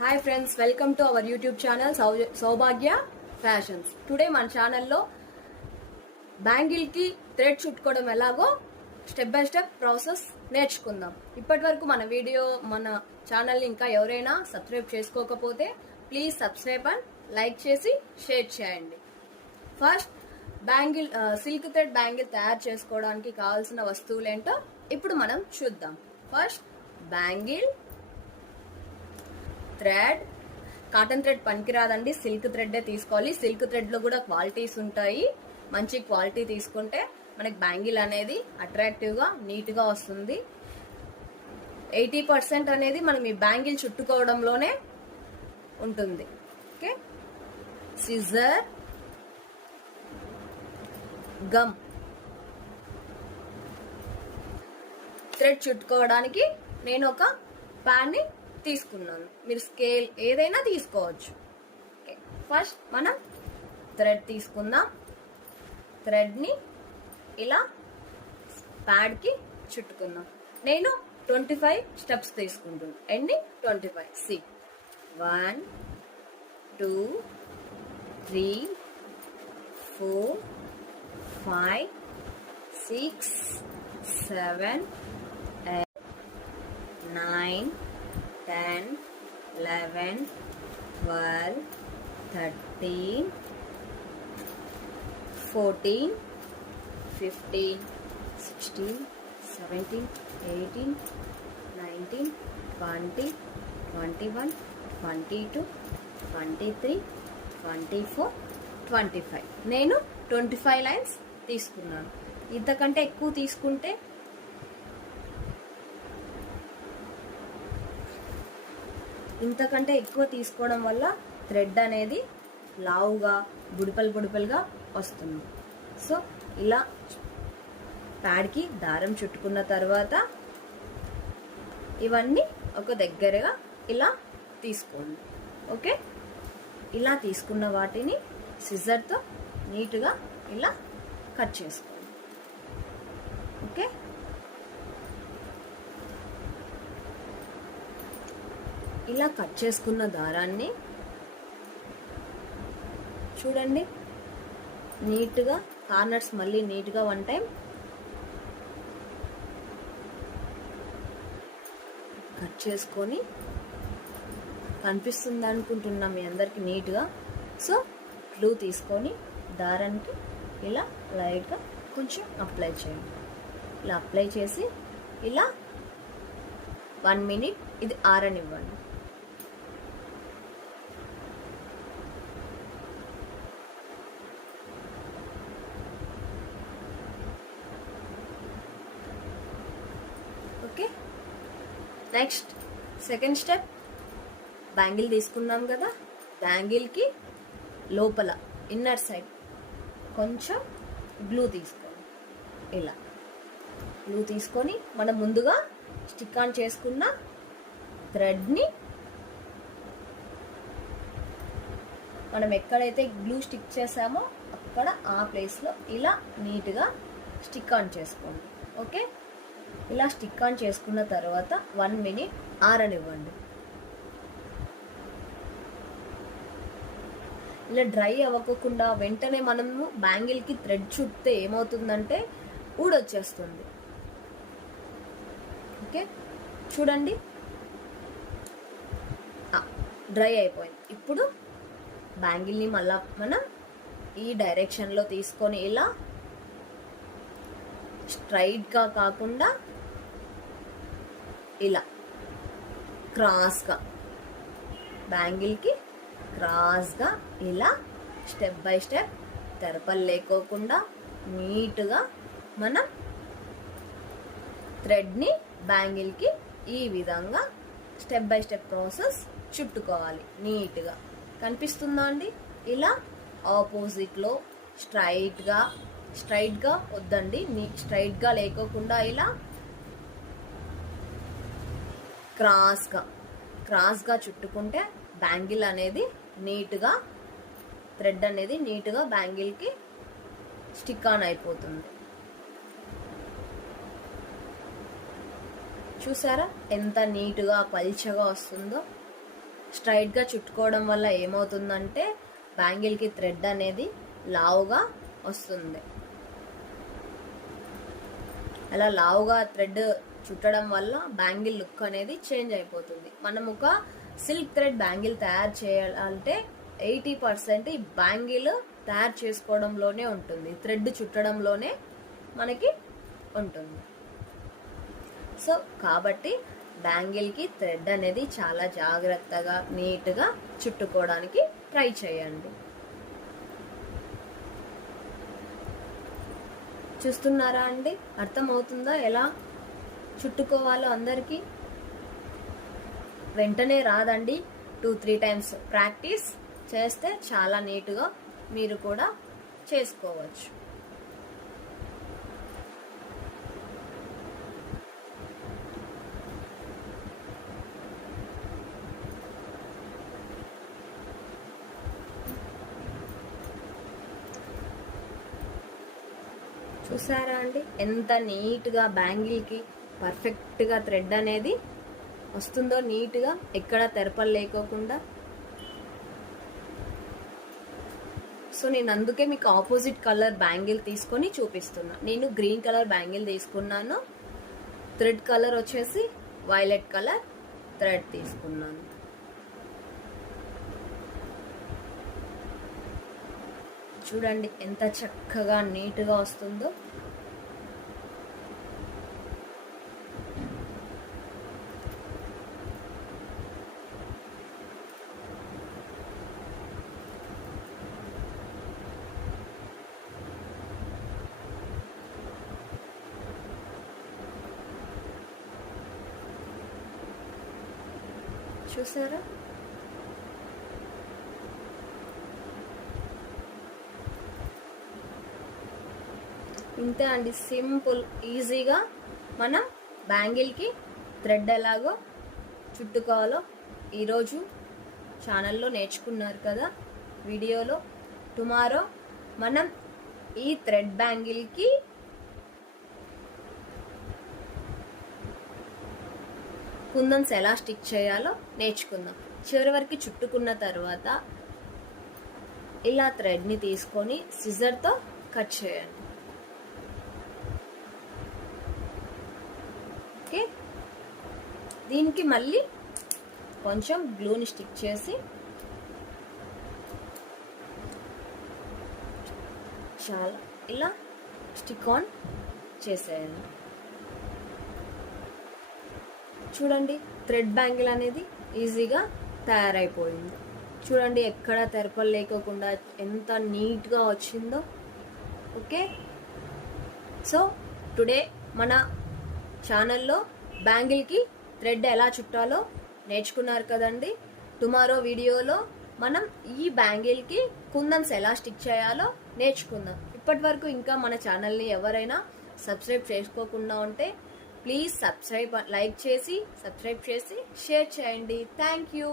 Hi friends, welcome to our YouTube channel Saubhagya fashions. Today మన ఛానల్లో bangle కి thread చుట్టుకోవడం ఎలాగో స్టెప్ బై స్టెప్ ప్రాసెస్ నేర్చుకుందాం. ఇప్పటి వరకు మన ఛానల్ని ఇంకా ఎవరైనా సబ్స్క్రైబ్ చేసుకోకపోతే ప్లీజ్ సబ్స్క్రైబ్ అండ్ లైక్ చేసి షేర్ చేయండి. ఫస్ట్ సిల్క్ థ్రెడ్ బ్యాంగిల్ తయారు చేసుకోవడానికి కావాల్సిన వస్తువులు ఏంటో ఇప్పుడు మనం చూద్దాం. First bangle, thread. Cotton thread పనికిరాదండి, సిల్క్ థ్రెడ్ తీసుకోవాలి. సిల్క్ థ్రెడ్ లో కూడా క్వాలిటీస్ ఉంటాయి. మంచి క్వాలిటీ తీసుకుంటే మనకి బ్యాంగిల్ అనేది అట్రాక్టివ్ గా నీట్ గా వస్తుంది. 80% అనేది మనం ఈ బ్యాంగిల్ చుట్టుకోవడంలోనే ఉంటుంది. Okay, scissor, gum. థ్రెడ్ చుట్టుకోవడానికి నేను ఒక ప్యాన్ ని తీసుకున్నాను. మీరు స్కేల్ ఏదైనా తీసుకోవచ్చు. ఫస్ట్ మనం థ్రెడ్ తీసుకుందాం. థ్రెడ్ ని ఇలా ప్యాడ్ కి చుట్టుకుందాం. నేను 25 స్టెప్స్ తీసుకుంటున్నాను. ఎన్ని? 25. సి 1 2 3 4 5 6 7 8 9 10 11 12 13 14 15 16 17 18 19 20 21 22 23 24 25. నేను 25 లైన్స్ తీసుకున్నాను. ఇంతకంటే ఎక్కువ తీసుకుంటే తీసుకోవడం వల్ల థ్రెడ్ అనేది లావుగా బుడిపలుగా వస్తుంది. సో ఇలా ప్యాడ్కి దారం చుట్టుకున్న తర్వాత ఇవన్నీ ఒక దగ్గరగా ఇలా తీసుకోండి. ఓకే, ఇలా తీసుకున్న వాటిని సిజర్తో నీట్గా ఇలా కట్ చేసుకోండి. ఓకే, ఇలా కట్ చేసుకున్న దారాన్ని చూడండి, నీట్గా కార్నర్స్ మళ్ళీ నీట్గా 1 టైం కట్ చేసుకొని, కనిపిస్తుంది అనుకుంటున్నాం మీ అందరికి నీట్గా. సో గ్లూ తీసుకొని దారానికి ఇలా లైట్గా కొంచెం అప్లై చేయండి. ఇలా అప్లై చేసి ఇలా 1 మినిట్ ఇది ఆరనివ్వండి. Okay, next second step, bangle తీసుకున్నాం కదా, బ్యాంగిల్కి లోపల ఇన్నర్ సైడ్ కొంచెం గ్లూ తీసుకోండి. ఇలా గ్లూ తీసుకొని మనం ముందుగా స్టిక్ ఆన్ చేసుకున్న థ్రెడ్ని మనం ఎక్కడైతే గ్లూ స్టిక్ చేసామో అక్కడ ఆ ప్లేస్లో ఇలా నీట్గా స్టిక్ ఆన్ చేసుకోండి. ఓకే, ఇలా స్టిక్ ఆన్ చేసుకున్న తర్వాత 1 మినిట్ ఆరనివ్వండి. ఇలా డ్రై అవ్వకుండా వెంటనే మనము బ్యాంగిల్కి థ్రెడ్ చుట్టే ఏమవుతుందంటే ఊడొచ్చేస్తుంది. ఓకే, చూడండి డ్రై అయిపోయింది. ఇప్పుడు బ్యాంగిల్ని మళ్ళా మనం ఈ డైరెక్షన్లో తీసుకొని ఇలా స్ట్రైట్గా కాకుండా ఇలా క్రాస్గా, బ్యాంగిల్కి క్రాస్గా ఇలా స్టెప్ బై స్టెప్ తెరపలు లేకోకుండా నీట్గా మనం థ్రెడ్ని బ్యాంగిల్కి ఈ విధంగా స్టెప్ బై స్టెప్ ప్రాసెస్ చుట్టుకోవాలి. నీట్గా కనిపిస్తుందా అండి? ఇలా ఆపోజిట్లో స్ట్రైట్గా వద్దండి, స్ట్రైట్గా లేకోకుండా ఇలా క్రాస్గా చుట్టుకుంటే బ్యాంగిల్ అనేది నీట్గా, థ్రెడ్ అనేది నీట్గా బ్యాంగిల్కి స్టిక్ ఆన్ అయిపోతుంది. చూసారా ఎంత నీట్గా పల్చగా వస్తుందో? స్ట్రైట్గా చుట్టుకోవడం వల్ల ఏమవుతుందంటే బ్యాంగిల్కి థ్రెడ్ అనేది లావుగా వస్తుంది. అలా లావుగా థ్రెడ్ చుట్టడం వల్ల బ్యాంగిల్ లుక్ అనేది చేంజ్ అయిపోతుంది. మనం ఒక సిల్క్ థ్రెడ్ బ్యాంగిల్ తయారు చేయాలంటే 80% ఈ బ్యాంగిల్ తయారు చేసుకోవడంలోనే ఉంటుంది, థ్రెడ్ చుట్టడంలోనే మనకి ఉంటుంది. సో కాబట్టి బ్యాంగిల్కి థ్రెడ్ అనేది చాలా జాగ్రత్తగా నీట్గా చుట్టుకోవడానికి ట్రై చేయండి. చూస్తున్నారా అండి, అర్థమవుతుందా ఎలా చుట్టుకోవాలో అందరికీ? వెంటనే రాదండి, 2-3 టైమ్స్ ప్రాక్టీస్ చేస్తే చాలా నీట్గా మీరు కూడా చేసుకోవచ్చు. చూసారా అండి ఎంత నీట్గా బ్యాంగిల్కి పర్ఫెక్ట్గా థ్రెడ్ అనేది వస్తుందో, నీట్గా ఎక్కడ తెరపలు లేకోకుండా. సో నేను అందుకే మీకు ఆపోజిట్ కలర్ బ్యాంగిల్ తీసుకొని చూపిస్తున్నా. నేను గ్రీన్ కలర్ బ్యాంగిల్ తీసుకున్నాను, థ్రెడ్ కలర్ వచ్చేసి వైలెట్ కలర్ థ్రెడ్ తీసుకున్నాను. చూడండి ఎంత చక్కగా నీట్గా వస్తుందో. చూసారా? ఇంతే అండి, సింపుల్ ఈజీగా మనం బ్యాంగిల్కి థ్రెడ్ ఎలాగో చుట్టుకోవాలో ఈరోజు ఛానల్లో నేర్చుకున్నారు కదా వీడియోలో. టుమారో మనం ఈ థ్రెడ్ బ్యాంగిల్కి కుందన్స్ ఎలా స్టిక్ చేయాలో నేర్చుకుందాం. చివరి వరకు చుట్టుకున్న తర్వాత ఇలా థ్రెడ్ని తీసుకొని సిజర్తో కట్ చేయండి. ఓకే, దీనికి మళ్ళీ కొంచెం గ్లూని స్టిక్ చేసి చాలా ఇలా స్టిక్ ఆన్ చేసేయండి. చూడండి థ్రెడ్ బ్యాంగిల్ అనేది ఈజీగా తయారైపోయింది. చూడండి ఎక్కడ తెరపలు లేకోకుండా ఎంత నీట్గా వచ్చిందో. ఓకే, సో టుడే మన ఛానల్లో బ్యాంగిల్కి థ్రెడ్ ఎలా చుట్టాలో నేర్చుకున్నారు కదండి. టుమారో వీడియోలో మనం ఈ బ్యాంగిల్కి కుందన్స్ ఎలా స్టిక్ చేయాలో నేర్చుకుందాం. ఇప్పటి వరకు ఇంకా మన ఛానల్ని ఎవరైనా సబ్స్క్రైబ్ చేసుకోకుండా ఉంటే ప్లీజ్ లైక్ చేసి సబ్స్క్రైబ్ చేసి షేర్ చేయండి. Thank you.